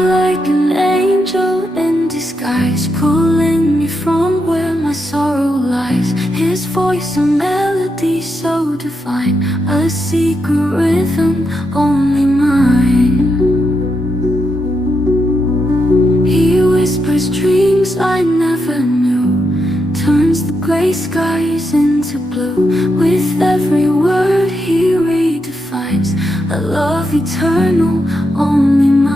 like an angel in disguise, pulling me from where my sorrow lies. His voice a melody so divine, a secret rhythm only mine. He whispers dreams I never knew, turns the gray skies into blue. With every word he redefines a love eternal, only mine.